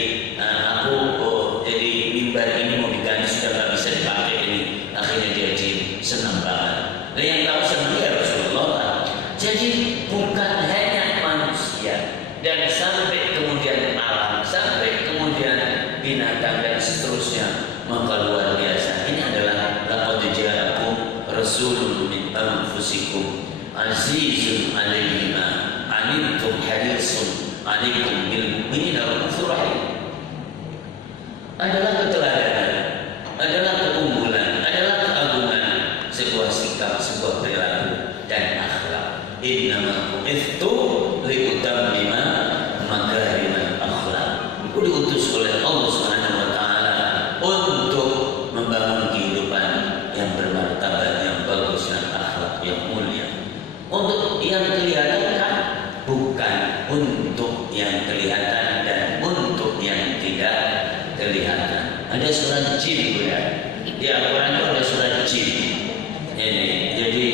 jadi mimbar ini mau diganti sudah nggak bisa dipakai ini. Akhirnya dia senang banget. Dan yang tahu senang ya Rasulullah. Jadi bukan hanya manusia dan sampai kemudian alam, sampai kemudian binatang dan seterusnya, maka luar biasa. Ini adalah laqad ja'akum rasulun min anfusikum azizun 'alaihi ma 'anittum harisun 'alaikum bil mu'minina raufur rahim. Adalah keteladanan, adalah keunggulan, adalah keagungan sebuah sikap, sebuah perilaku dan akhlak. Innama bu'ithtu liutammima makarimal akhlak. Aku diutus oleh Allah Subhanahu wa taala untuk membangun kehidupan yang bermartabat, yang bagus, dan akhlak yang mulia. Untuk yang kelihatan kan? Bukan untuk yang kelihatan dan untuk yang tidak kelihatan. Ada surat jin ya. Di Al-Quran itu ada surat jin. Ini jadi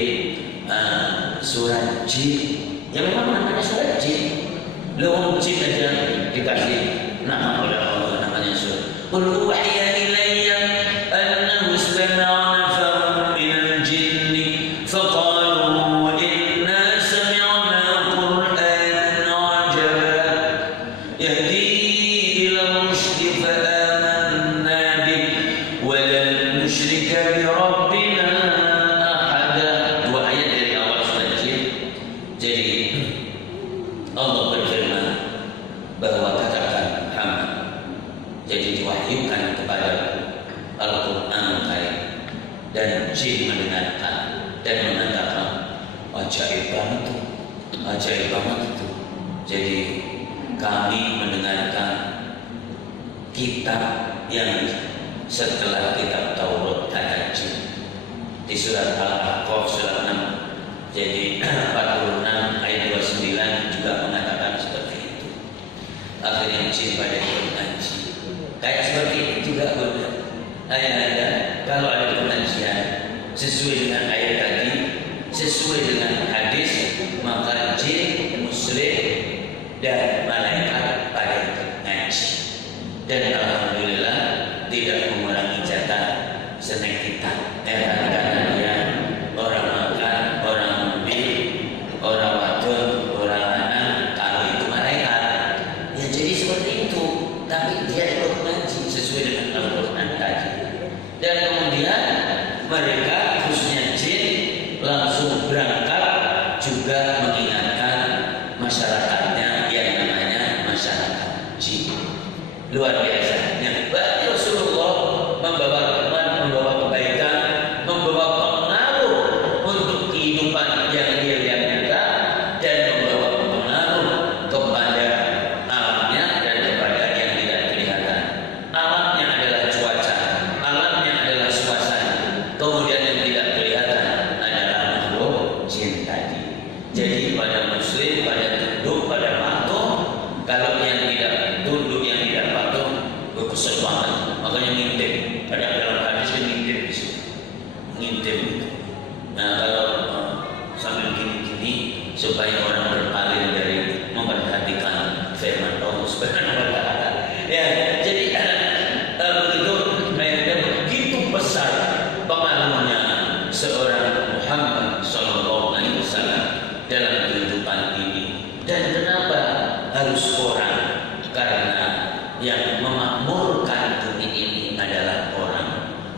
surat jin. Ya memang namanya surat jin. Lewat jin aja dikasih nama oleh Allah, namanya surat. Qul uhiya ilayya annahu istama'a nafarun minal jinni faqalu inna sami'na qur'anan 'ajaba yahdi ila rusydi fa'amanna bihi wa lan nusyrika bi rabbina ahada. Dua ayat dari awal surat jin. Jadi Allah berfirman bahwa katakan Muhammad, jadi diwahyukan kepada dan jin mendengarkan dan mengatakan, ajaib banget tuh, ajaib banget itu. Jadi kami mendengarkan kitab yang setelah kitab Taurat kata jin di surat Al-Ahqaf surat 6. Jadi 46 ayat 29 juga mengatakan seperti itu. Akhirnya jin pada ikut ngaji. Kayak seperti itu juga benar. Ayat-ayat kalau ada pengajian sesuai dengan ayat tadi, sesuai dengan hadis, maka jin, muslim dan malaikat pada ikut ngaji. Dan alhamdulillah tidak mengurangi jatah seneng kita. Karena dia orang makan, orang mobil, orang wadon, orang anak, kalau itu malaikat. Ya jadi seperti itu. Tapi dia ikut ngaji sesuai dengan Al-Quran tadi. Dan kemudian mereka khususnya jin langsung berangkat juga mengingatkan masyarakatnya yang namanya masyarakat jin. Luar biasa. Yang berarti Rasulullah membawa rahmat, membawa kebaikan, membawa pengaruh untuk kehidupan yang real yang nyata, dan membawa pengaruh kepada alamnya dan kepada yang tidak kelihatan. Alamnya adalah cuaca, alamnya adalah suasana, kemudian yang tidak kelihatan adalah makhluk jin tadi. Jadi pada muslim, pada tunduk, pada patuh. Kalau yang tidak tunduk, yang tidak patuh, kesel banget, makanya ngintip. Ada dalam hadis yang ngintip di situ, ngintip itu. Nah kalau sambil gini-gini supaya orang berpaling dari memperhatikan firman Allah Subhanahu wa Ta'ala. Ya, jadi begitu begitu besar pengaruhnya seorang Muhammad Sallallahu Alaihi Wasallam dalam kehidupan ini. Dan kenapa harus orang? Karena yang memakmurkan dunia ini adalah orang.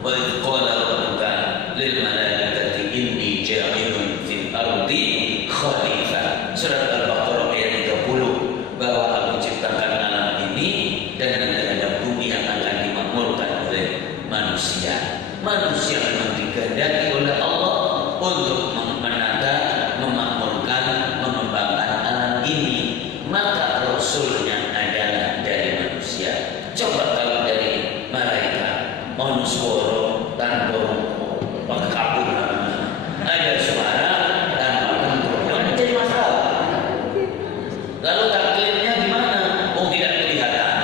Wa idh qala rabbuka lil malaikati inni ja'ilun fil ardi khalifah. Surat Al-Baqarah ayat 30, bahwa aku ciptakan alam ini dan nanti ada bumi yang akan dimakmurkan oleh manusia. Manusia memang dikehendaki oleh Allah untuk menata, memakmurkan, mengembangkan alam ini. Maka rasulnya adalah dari manusia. Coba kalau dari malaikat, manusia tanpa kabur, ada suara tanpa bentuk, jangan jadi masalah. Lalu taklidnya gimana? Oh tidak kelihatan.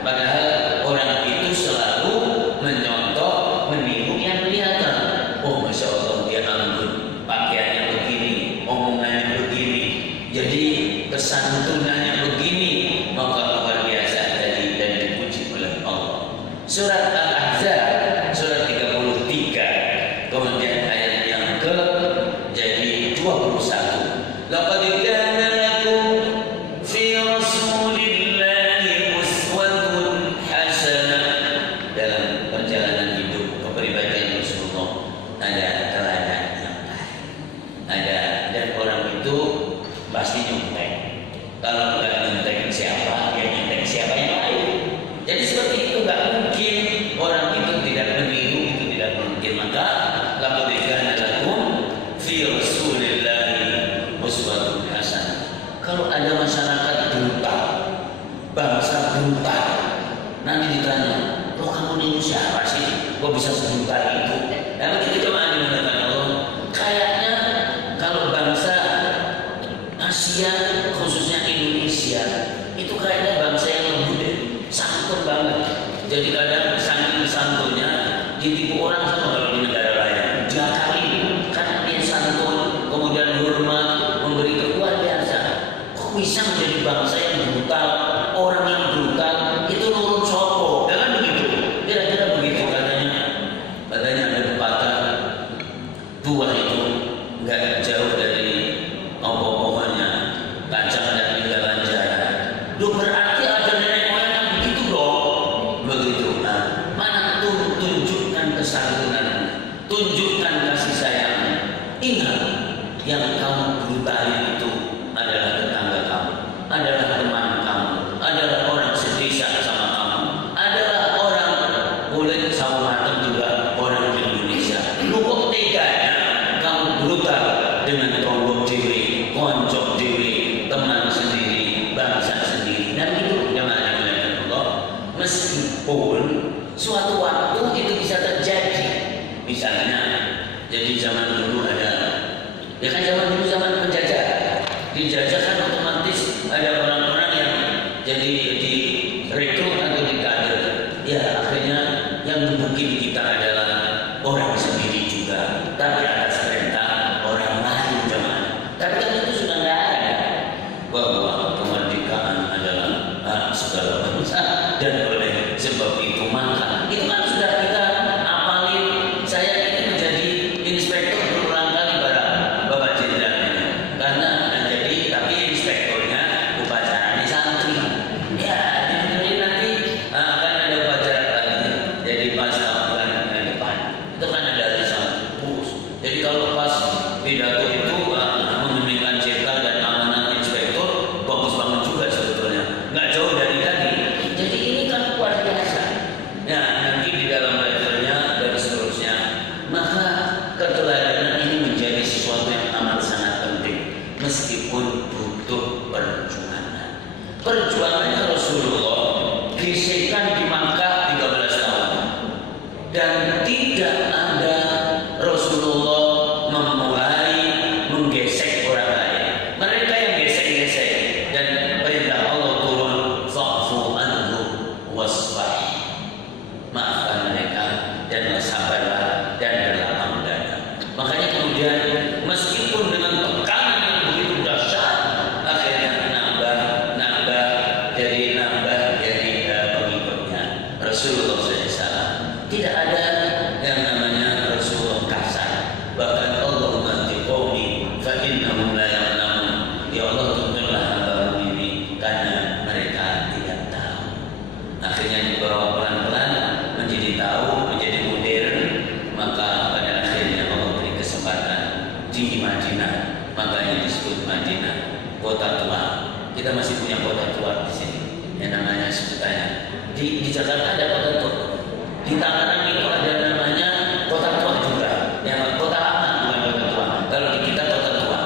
Padahal orang itu selalu menyontoh, meniru yang kelihatan. Oh masya Allah dia anggun, pakaiannya begini, omongannya begini, jadi kesantunannya begini, maka luar biasa tadi dan dipuji oleh Allah. Surat Al-Ahzab surat 33 kemudian ayat yang ke jadi 21. Laqad kana lakum fi rasulillahi uswatun hasanah. Dalam perjalanan hidup kepribadian Rasulullah ada teladan yang baik. Ada, dan orang itu pasti nyontek. Kalau nggak nyontek siapa, ya nyontek siapa yang lain. Jadi seperti itu, nggak mungkin orang itu tidak meniru, itu tidak mungkin. Maka laqad kana lakum fi rasulillahi uswatun hasanah. Kalau ada masyarakat brutal, bangsa brutal, nanti ditanya, loh kamu niru siapa sih? Kok bisa sebrutal itu? Nah begitu cuma dimanakan Allah. Kayaknya kalau bangsa Asia, khususnya Indonesia, itu kayaknya bangsa yang lembut deh, santun banget. Jadi kadang saking santunnya ditipu orang sama kalau di negara lain. Diakali karena dia santun, kemudian hormat, memberi luar biasa. Kok bisa menjadi bangsa yang brutal? Orang yang brutal itu nurun sopo, kan begitu? Kira-kira begitu katanya. Katanya ada pepatah, buah itu nggak jauh dari pohonnya, kacang dan tinggalan jalan. Lu berarti ada nenek moyang yang begitu dong, begitu. Nah, mana tunjukkan kesantunan suatu waktu itu bisa terjadi. Misalnya, jadi zaman dulu ada, ya kan zaman dulu zaman penjajah, dijajah kan otomatis ada orang-orang yang jadi direkrut atau dikader. Ya akhirnya yang mungkin kita adalah orang sendiri juga, tapi atas perintah orang lain zaman. Tapi kan itu sudah nggak ada, bahwa kemerdekaan adalah hak segala bangsa dan oleh sebab itu maka itu kan sudah kita apalin. Saya ini menjadi inspektur berulang kali pada Bapak Jenderal ini karena jadi tapi inspektornya upacaranya santri. Ya jadi nanti akan ada upacara lagi. Jadi pas tahun depan itu kan ada arisan khusus. Jadi kalau pas pidato itu mengenai jenderal dan amanat inspektor bagus banget juga sebetulnya, nggak jauh dari tadi. Jadi ini kan luar biasa. Nah nanti di dalam levelnya dan seterusnya, maka keteladanan ini menjadi sesuatu yang amat sangat penting meskipun butuh perjuangan. Perjuangannya Rasulullah gesekan di Makkah 13 tahun dan tidak ada Rasulullah memulai menggesek orang lain. Mereka yang gesek-gesek dan perintah Allah turun fa'fu anhu wasfah. Maafkan mereka dan bersabarlah dan berlapang dada. Makanya kemudian meskipun dengan tekanan yang begitu dahsyat akhirnya nambah jadi pengikutnya Rasulullah SAW. Tidak ada yang namanya Rasulullah kasar. Bahkan Allahumma tiqawmi fa innahum la ya'lamun. Ya Allah tuntunlah hamba-Mu ini karena mereka tidak tahu. Akhirnya dibawa pelan-pelan menjadi tahu, menjadi modern. Maka pada akhirnya Allah beri kesempatan di Madinah. Makanya disebut Madinah kota tua. Kita masih punya kota tua di sini. Yang namanya sebutannya di Jakarta ada kota tua. Di Tangerang itu ada namanya kota tua juga. Yang kota lama bukan kota tua. Kalau di kita kota tua.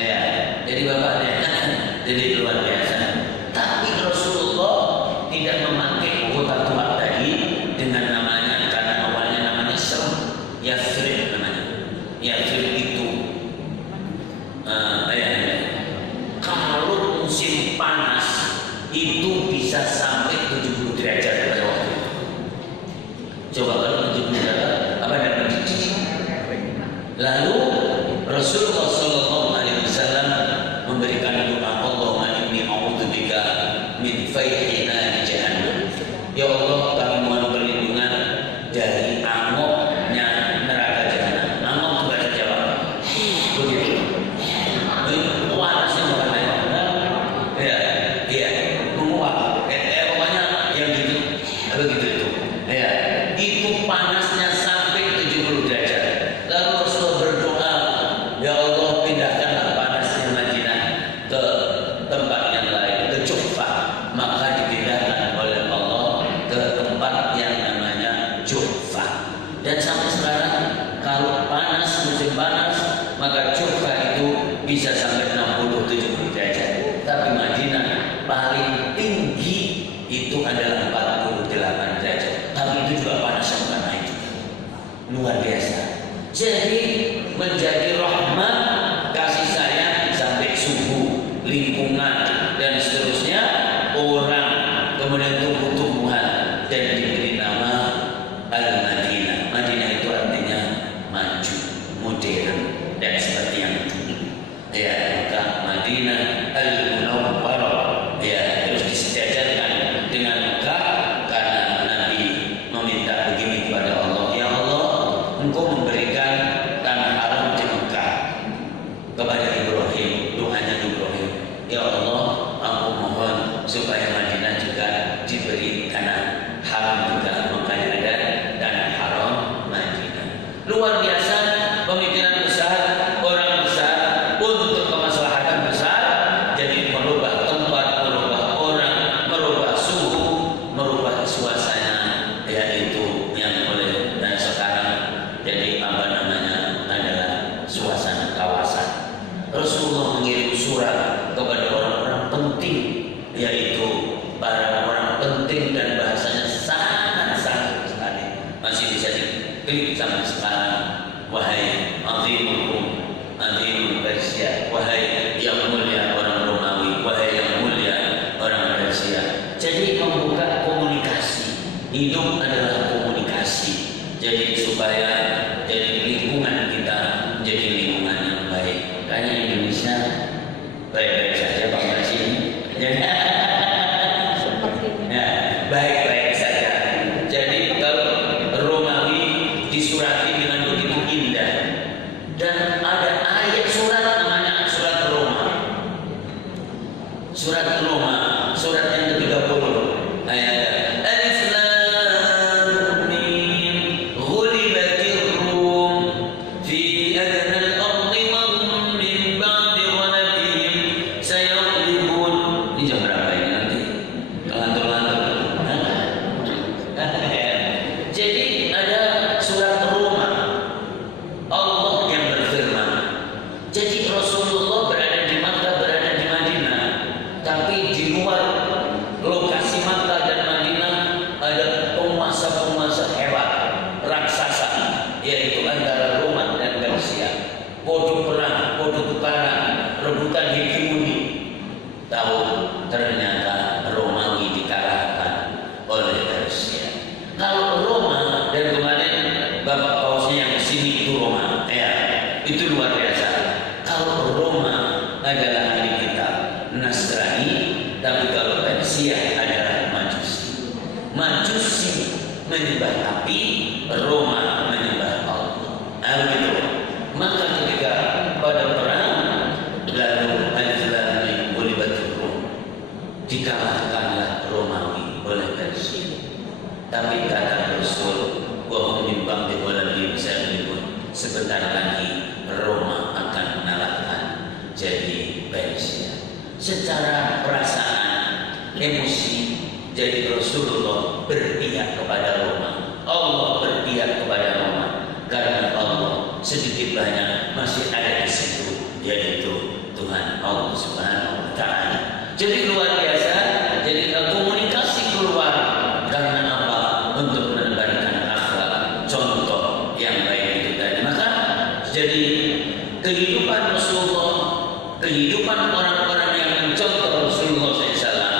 Ya, jadi bapaknya jadi luar biasa. Tapi Rasulullah tidak memakai kota tua tadi dengan namanya karena awalnya namanya serem. Yathrib namanya. Yathrib itu kalau musim panas itu bisa sampai 70 derajat pada waktu itu. Coba kalau 70 derajat apa yang terjadi? Lalu Rasulullah SAW memberikan doa, Allahumma inni a'udzubika min fayhi nari jahannam. Ya Allah, kami mohon perlindungan dari amoknya neraka jahanam. Amok itu bahasa Jawa. Begitu. Panasnya bukan main. Ya, menguap. Pokoknya yang gitu, begitu itu. Ya, itu panasnya sampai 70 derajat. Lalu Rasulullah berdoa, ya Allah pindahkanlah panasnya Madinah ke tempat yang lain, ke Juhfah. Maka dipindahkan oleh Allah ke tempat yang namanya Juhfah. Dan sampai sekarang kalau panas, musim panas, maka Juhfah itu bisa sampai 60-70 derajat. Tapi Madinah paling tinggi itu adalah 48 derajat. Tapi itu juga panas yang bukan main juga. Luar biasa. Jadi menjadi rahmat, kasih sayang sampai suhu, lingkungan dan seterusnya orang, kemudian tumbuh-tumbuhan dan diberi nama Al-Madinah. Madinah itu artinya maju, modern dan seperti yang dulu. Ya, maka Madinah Al-Munawwarah ya terus disejajarkan dengan Mekah karena Nabi meminta begini kepada Allah, ya Allah, Engkau memberikan tanah haram di Mekah masih bisa diklik sampai sekarang. Wahai azimul Rum, azimul Persia, wahai yang mulia orang Romawi, wahai yang mulia orang Persia. Jadi membuka komunikasi, hidup adalah komunikasi. Jadi supaya jadi lingkungan kita menjadi lingkungan yang baik. Karena Indonesia baik-baik saja Pak Presiden. Jadi baik-baik saja. Jadi kalau Romawi disurati dengan begitu indah, dan ada ayat surat namanya surat Roma. Surat Roma, surat yang ke-30 ayat Alif Lam Mim ghulibatir Rum fi adnal ardi wa hum min ba'di ghalabihim sayaghlibun. Ini jam berapa ini nanti? Lantur-lantur. Jadi ada surat Roma, Allah yang berfirman. Jadi Rasulullah berada di Makkah, berada di Madinah, tapi di luar lokasi Makkah dan Madinah ada penguasa-penguasa hebat, raksasa, yaitu antara Roma dan Persia. Podo perang, podo tukaran, rebutan hegemoni. Tahu ternyata Romawi dikalahkan oleh Persia. Kalau Roma, dan kemarin Bapak kaosnya yang kesini itu Roma, ya itu luar biasa. Kalau Roma adalah milik kita Nasrani, tapi kalau Persia adalah Majusi. Majusi menyembah api, Roma menyembah Allah. Begitu. Maka ketika pada perang lalu Alif Lam Mim ghulibatir Rum, dikalahkanlah Romawi oleh Persia. Tapi kata Rasul, wa hum min ba'di ghalabihim sayaghlibun, sebentar lagi Roma akan mengalahkan jadi Persia. Secara perasaan, emosi, jadi Rasulullah berpihak kepada Roma. Allah berpihak kepada Roma karena Allah sedikit banyak masih ada di situ, yaitu Tuhan Allah Subhanahu wa Ta'ala. Jadi luar biasa. Jadi komunikasi keluar karena apa? Untuk menebarkan akhlak, contoh yang baik itu tadi. Maka jadi kehidupan Rasulullah, kehidupan orang-orang yang mencontoh Rasulullah SAW,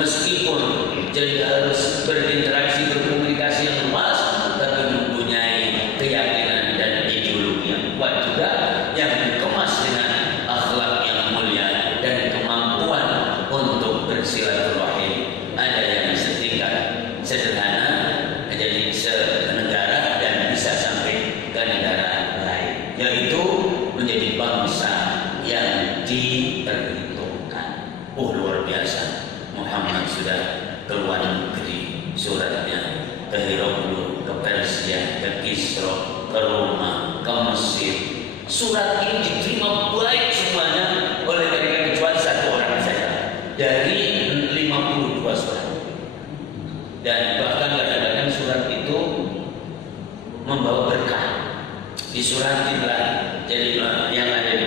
meskipun jadi harus berinteraksi, berkomunikasi yang luas, tapi mempunyai keyakinan dan ideologi yang kuat juga, yang dikemas dengan akhlak yang mulia dan kemampuan untuk bersilaturahim. Ada yang setingkat sederhana, jadi senegara dan bisa sampai ke negara lain, yaitu menjadi bangsa yang diperhitungkan. Luar biasa. Muhammad sudah keluar negeri, suratnya ke Heraklius, ke Persia, ke Kisra, ke Roma, ke Mesir. Surat ini diterima baik semuanya oleh mereka kecuali satu orang saja dari 52 surat. Dan bahkan kadang-kadang surat itu membawa berkah. Disuratinlah, jadi yang ada di